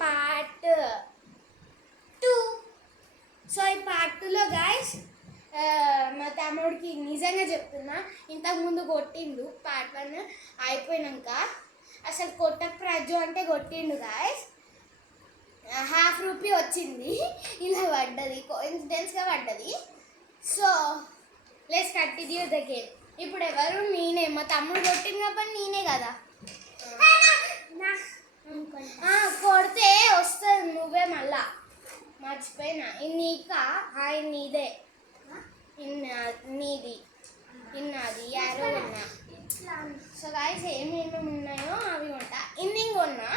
Part 2. So ఈ part 2లో guys మా తమ్ముడికి నిజంగా చెప్తున్నా, ఇంతకుముందు కొట్టిండు పార్ట్ 1 అయిపోయినాక. అసలు కొట్టక ప్రజ్జు అంటే కొట్టిండు గాయస్. ₹1/2 వచ్చింది, ఇలా పడ్డది, కోఇన్సిడెన్స్గా పడ్డది. So let's continue the game. ఇప్పుడు ఎవరు? నేనే. మా తమ్ముడు కొట్టింది కాబట్టి నేనే కదా. కొడితే వస్తుంది, నువ్వే మళ్ళా మర్చిపోయినా. నీకా? నీదే, నీది, ఇన్నది యారో ఉన్నా. సో గాయస్ ఏమేమి ఉన్నాయో అవి ఉంటా. ఇన్నింగ్ ఉన్నా.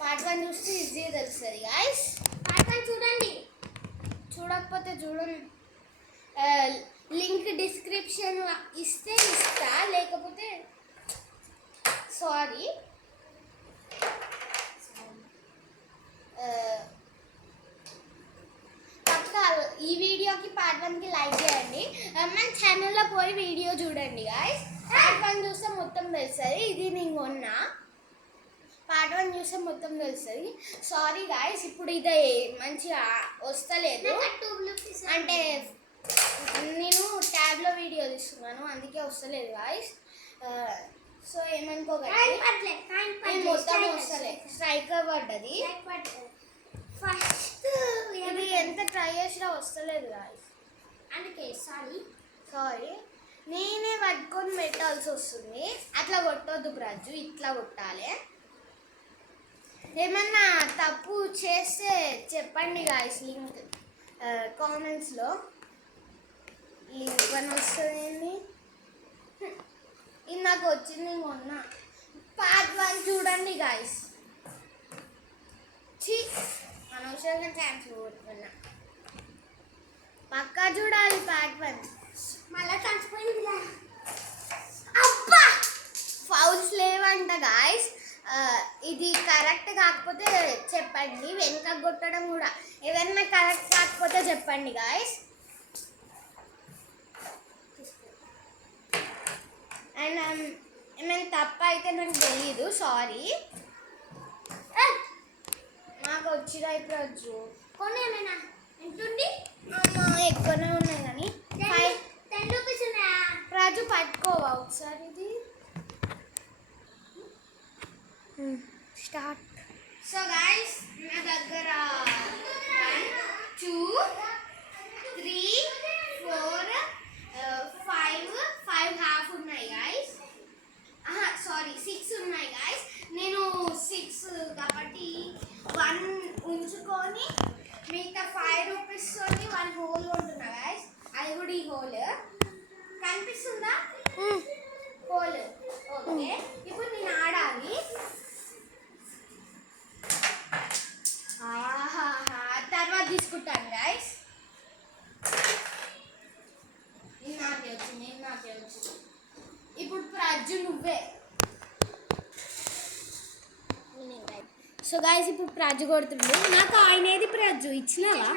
పార్ట్ 1 చూస్తే ఈజీ తెలుస్తుంది గాయస్. పార్ట్ 1 చూడండి, చూడకపోతే చూడండి. లింక్ డిస్క్రిప్షన్ ఇస్తే ఇస్తా, లేకపోతే సారీ. పక్కా ఈ వీడియోకి పార్ట్ 1కి లైక్ చేయండి. మన ఛానల్లో పోయి వీడియో చూడండి గాయస్. పార్ట్ 1 చూస్తే మొత్తం తెలుస్తుంది. ఇది నేను కొన్నా. పార్ట్ 1 చూస్తే మొత్తం తెలుస్తుంది. సారీ గాయస్, ఇప్పుడు ఇదే మంచిగా వస్తలేదు. అంటే నేను ట్యాబ్లో వీడియో తీస్తున్నాను, అందుకే వస్తలేదు గాయస్. సో ఏమనుకోగలి, మొత్తం వస్తలే. స్ట్రైకర్ పడ్డది ఫస్ట్. ఇది ఎంత ట్రై చేసినా వస్తలేదు గాయస్, అందుకే సారీ. నేనే పట్టుకొని పెట్టాల్సి వస్తుంది. అట్లా కొట్టొద్దు ప్రజ్జు, ఇట్లా కొట్టాలి. ఏమన్నా తప్పు చేస్తే చెప్పండి గాయస్, లింక్ కామెంట్స్లో. లింక్ అని వస్తుంది. ఇది నాకు వచ్చింది మొన్న. పార్ట్ 1 చూడండి గాయస్. అనవసరంగా ఛాన్స్ కొట్టుకున్నా. పక్కా చూడాలి పార్ట్ 1. మళ్ళా ఛాన్స్ పోయింది. అబ్బా, ఫౌల్స్ లేవంట గాయస్. ఇది కరెక్ట్ కాకపోతే చెప్పండి. వెనక కొట్టడం కూడా ఏదైనా కరెక్ట్ కాకపోతే చెప్పండి గాయస్. అండ్ ఏమైనా తప్ప అయితే నాకు తెలీదు, సారీ. నాకు వచ్చిరాయి ప్రజ్జు. కొన్ని ఏమైనా ఎంతుంది? ఎక్కువనే ఉన్నాయి కానీ 10 రూపీస్ ఉన్నాయా? ప్రజ్జు పట్టుకోవా ఒకసారి ఇది. స్టార్ట్. సో గాయస్ నా దగ్గర 1 2 3 4 5 హాఫ్ ఉన్నాయి గాయస్. సారీ 6 ఉన్నాయి గాయస్. నేను 6 కాబట్టి 1 ఉంచుకొని మిగతా 5 రూపీస్ తోని 1 హోల్ ఉంటున్నా గాయస్. అది కూడా ఈ హోల్ కనిపిస్తుందా? హోల్. ఓకే, ఇప్పుడు నేను ఆడాలి. తర్వాత తీసుకుంటాను గాయస్. నాకే వచ్చింది. ఇప్పుడు ప్రజ్జు నువ్వే. సో గాయస్ ఇప్పుడు ప్రజ్జు కొడుతుండు. నాకు ఆయన ఏది ప్రజ్జు ఇచ్చినావా?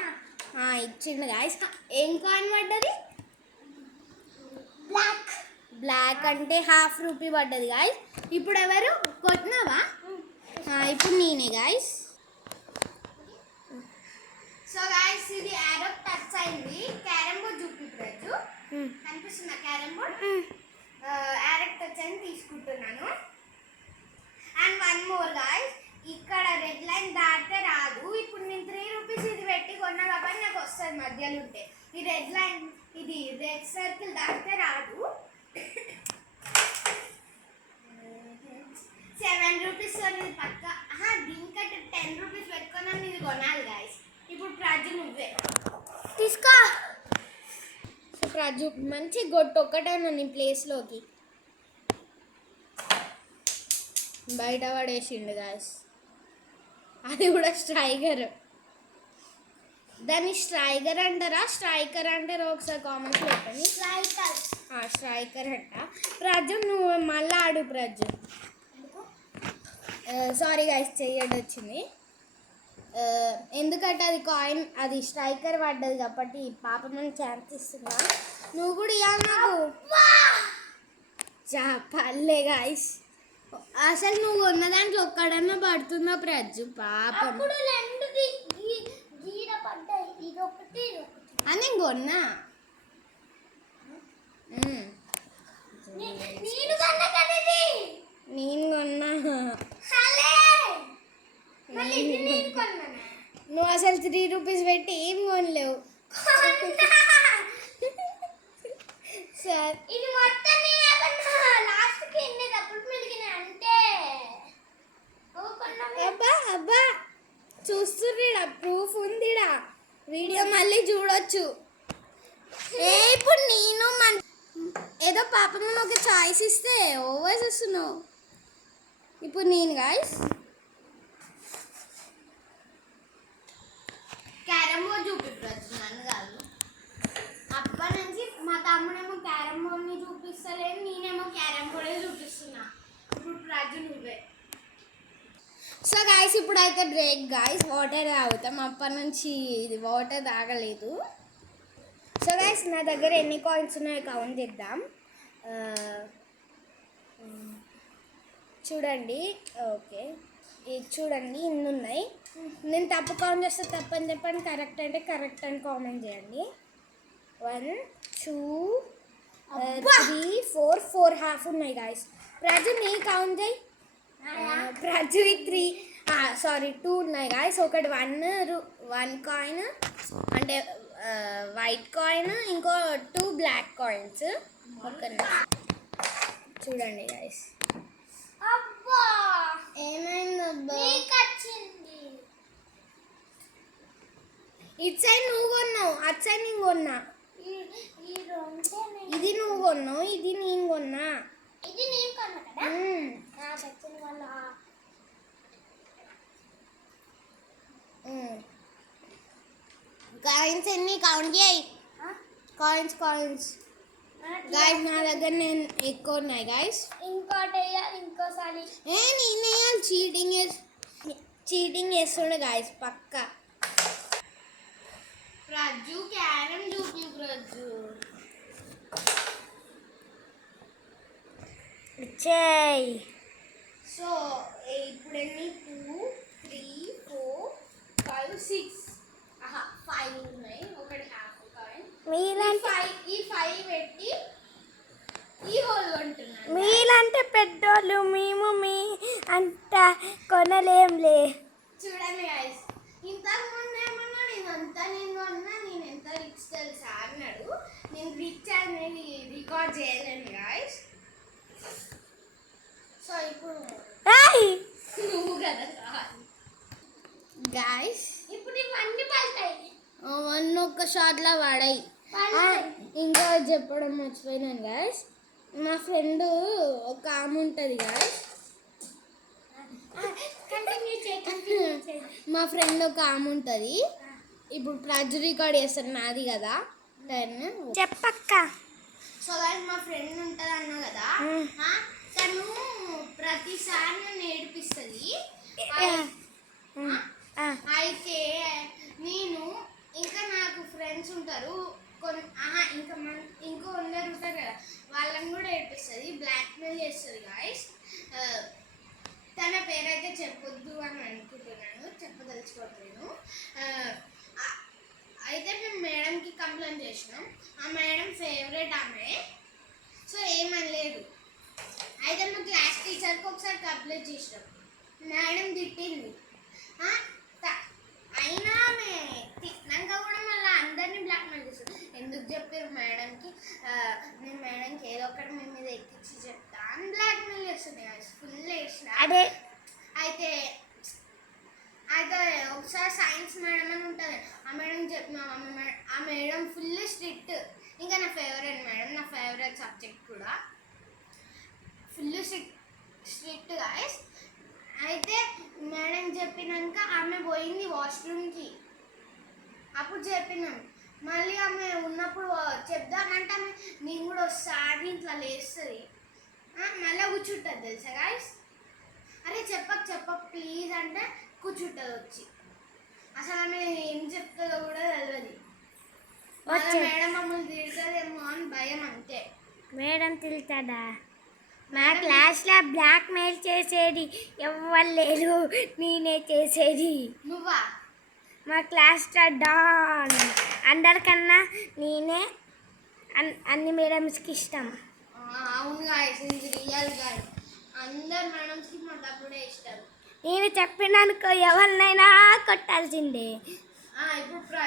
ఇచ్చిండు గాయస్. ఏం కాయిన్ పడ్డది? బ్లాక్ అంటే ₹1/2 పడ్డది గాయస్. ఇప్పుడు ఎవరు కొట్టినావా? ఇప్పుడు నేనే గాయస్. సో గాయస్ ఇది యారో టచ్ అయింది. క్యారమ్ బోర్డ్ చూపి ప్రజ్జు. కనిపిస్తుందా క్యారమ్ బోర్డ్? యారో టచ్ అయింది, తీసుకుంటున్నాను. And 1 more guys. ఇక్కడ రెడ్ లైన్ దాటితే రాదు. ఇప్పుడు నేను 3 రూపీస్ ఇది పెట్టి కొన్నా కాబట్టి నాకు వస్తుంది మధ్యలో ఉంటే. ఈ రెడ్ లైన్, ఇది రెడ్ సర్కిల్ దాటితే రాదు. 7 రూపీస్ పక్క. దీనికంటే 10 రూపీస్ పెట్టుకున్నా ఇది కొనాలి గాయస్. ఇప్పుడు ప్రజ్జు నువ్వే తీసుకో. సో ప్రజ్జు మంచి గొట్టు ఒక్కటేనా నీ ప్లేస్లోకి బయట పడేసిండు గాయస్. అది కూడా స్ట్రైకర్. దాన్ని స్ట్రైకర్ అంటారా స్ట్రైకర్ అంటారా ఒకసారి కామెంట్స్ పెట్టండి. స్ట్రైకర్ అంట. ప్రజ్జు నువ్వు మళ్ళీ ఆడు ప్రజ్జు. సారీ గాయస్, చెయ్యడం వచ్చింది. ఎందుకంటే అది కాయిన్, అది స్ట్రైకర్ పడ్డది కాబట్టి పాపం మనం ఛాన్స్ ఇస్తున్నా. నువ్వు కూడా ఇవ్వాలి నాకు. పర్లే గాయస్, అసలు నువ్వు ఉన్న దాంట్లో ఒక్కడన్నా పడుతున్నా ప్రజ్జు పాపం అని కొన్నా నేను కొన్నా నువ్వు అసలు 3 రూపీస్ పెట్టి ఏం కొనలేవు సార్ ఇది మొత్తం లాస్ట్కి ఎన్ని డబ్బులు మిగిలినాయి అంటే అబ్బా అబ్బా చూస్తుర్రీడా ప్రూఫ్ ఉందిడా వీడియో మళ్ళీ చూడొచ్చు ఇప్పుడు నేను ఏదో పాపం ఒక చాయిస్ ఇస్తే ఓవర్ చేస్తున్నావు ఇప్పుడు నేను గాయస్ క్యారమ్ బోర్డ్ చూపిస్తున్నాను కాదు అప్పటి నుంచి మా తమ్ముడేమో క్యారమ్ బోర్డ్ని చూపిస్తలేదు నేనేమో క్యారమ్ బోర్డే చూపిస్తున్నా ఇప్పుడు ప్రజు నువ్వే సో గాయస్ ఇప్పుడు అయితే బ్రేక్ గాయస్ వాటర్ తాగుతాం అప్పటి నుంచి ఇది వాటర్ తాగలేదు సో గాయస్ నా దగ్గర ఎన్ని కాయిన్స్ ఉన్నాయో కౌంట్ చేద్దాం చూడండి ఓకే ఇది చూడండి ఇన్ని ఉన్నాయి నేను తప్పు కౌంట్ చేస్తే తప్పని చెప్పండి కరెక్ట్ అంటే కరెక్ట్ అని కామెంట్ చేయండి 1 2 3 4 హాఫ్ ఉన్నాయి గాయస్ ప్రజు నీ కౌంట్ చేయి ప్రజు 3 సారీ 2 ఉన్నాయి గాయస్ ఒకటి 1 కాయిన్ అంటే వైట్ కాయిన్ ఇంకో 2 బ్లాక్ కాయిన్స్ చూడండి గాయస్ అబ్బా ఏమైందబ్బా నీకు వచ్చింది ఇటు సైడ్ నువ్వు కొన్నావు అటు సైడ్ నేను కొన్నా ఈ రెండే ఇది నువ్వు కొన్నావు ఇది నేను కొన్నా ఇది నేను కొన్నా కదా నాకు వచ్చిన వల్ల కాయిన్స్ ఎన్ని కౌంట్ చేయి కాయిన్స్ గాయస్ నా దగ్గర నేను ఎక్కువ ఉన్నాయి గాయస్ ఇంకోటి ఇంకోసారి నేను చీటింగ్ చేస్తుండే గాయస్ పక్క ప్రజ్జు క్యారమ్ చూపి ప్రజ్జు చేయి సో ఇప్పుడు ఎన్ని 2 3 4 5 6 5 ఉన్నాయి ఒకటి హాఫ్ కాయిన్ మీరంటే ఈ 5 పెట్టి ఈ హోల్ కొంటున్నాను మీరంటే పెద్దోళ్ళు మేము మీ అంత కొనలేంలే చూడండి గాయస్ ఇంతకు ముందు ఏమన్నాడు ఇదంతా నేను కొన్నా నేను ఎంత రిచ్ తెలుసా అన్నాడు నేను రిచ్ అనేది రికార్డ్ చేయలేను గాయస్ సో ఇప్పుడు నువ్వు కదా గాయస్ ఇప్పుడు ఇవన్నీ పడతాయి అవన్నీ ఒక్క షాట్లో పడాయి ఇంకా చెప్పడం మర్చిపోయినాను గాయస్ మా ఫ్రెండ్ ఒక ఆమె ఉంటుంది గాయస్ మా ఫ్రెండ్ ఒక ఆమె ఉంటుంది ఇప్పుడు ప్రజు రికార్డ్ చేస్తాను నాది కదా 10 చెప్పక్క సో గాయస్ మా ఫ్రెండ్ ఉంటుంది అన్నా కదా తను ప్రతిసారి నన్ను ఏడిపిస్తుంది అయితే నేను ఇంకా నాకు ఫ్రెండ్స్ ఉంటారు ఇంకా ఇంకో కొందరు ఉంటారు కదా వాళ్ళని కూడా ఏడిపిస్తుంది బ్లాక్మెయిల్ చేస్తుంది గాయస్ తన పేరైతే చెప్పొద్దు అని అనుకుంటున్నాను చెప్పదలుచుకోవట్లేను అయితే మేము మేడంకి కంప్లైంట్ చేసినాం ఆ మేడం ఫేవరెట్ ఆమె సో ఏమనలేదు అయితే మా క్లాస్ టీచర్కి ఒకసారి కంప్లైంట్ చేసినాం మేడం తిట్టింది అయినా ఆమె తిట్టినాక కూడా మళ్ళీ అందరినీ బ్లాక్మెయిల్ చేస్తారు ఎందుకు చెప్పారు మేడంకి నేను మేడంకి ఏదో ఒకటి మీ మీద ఎక్కించి చెప్తా అని బ్లాక్మెయిల్ చేస్తుంది ఫుల్ వేసిన అదే అయితే ఒకసారి సైన్స్ మేడం అని ఉంటుంది ఆ మేడం చెప్పినాం ఆ మేడం ఫుల్ స్ట్రిక్ట్ ఇంకా నా ఫేవరెట్ మేడం నా ఫేవరెట్ సబ్జెక్ట్ కూడా ఫుల్ స్ట్రిక్ట్ గాయస్ అయితే మేడం చెప్పినాక ఆమె పోయింది వాష్రూమ్కి అప్పుడు చెప్పినాం మళ్ళీ ఆమె ఉన్నప్పుడు చెప్దామంటే ఆమె నేను కూడా ఒకసారి ఇట్లా లేస్తుంది మళ్ళీ కూర్చుంటుంది తెలుసా గాయస్ అరే చెప్పక ప్లీజ్ అంటే కూర్చుంటుంది వచ్చి అసలు ఆమె ఏం చెప్తుందో కూడా తెలియదు మేడం మమ్మల్ని తిడతాదేమో అని భయం అంతే మేడం తిడతాడా మా క్లాస్లో బ్లాక్ మెయిల్ చేసేది ఎవరు లేరు, నేనే చేసేది. నువ్వా? మా క్లాస్లో డాన్ అందరికన్నా నేనే అన్ని మేడమ్స్కి ఇష్టం. అవును గాయస్, ఇది రియల్ గాయస్. అందరు మేడమ్స్కి మా తప్పుడే ఇష్టం. నేను చెప్పినానుకో ఎవరినైనా కొట్టాల్సిందే. ఇప్పుడు